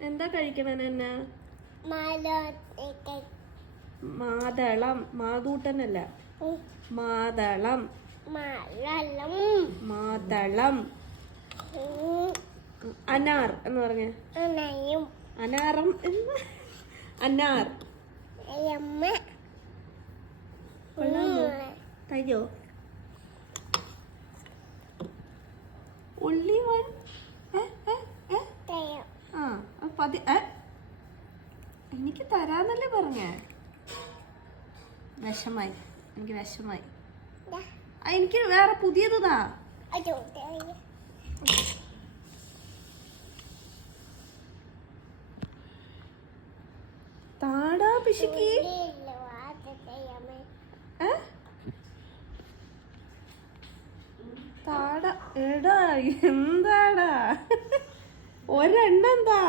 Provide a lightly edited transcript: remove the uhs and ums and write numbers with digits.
എന്താ കഴിക്കണ എന്നെ? മാതളം. മാതൂട്ടനല്ല, മാതളം. മാതളം. അനാർ എന്ന് പറഞ്ഞ അനാറും അനാർ. തയ്യോ only one. എനിക്ക് തരാന്നല്ലേ പറഞ്ഞേ. വിഷമായി, എനിക്ക് വിഷമായി. എനിക്ക് വേറെ പുതിയത് താ. താടാ പിശുക്കി. താടാ എടാ, എന്താടാ ഒരെണ്ണം എന്താ?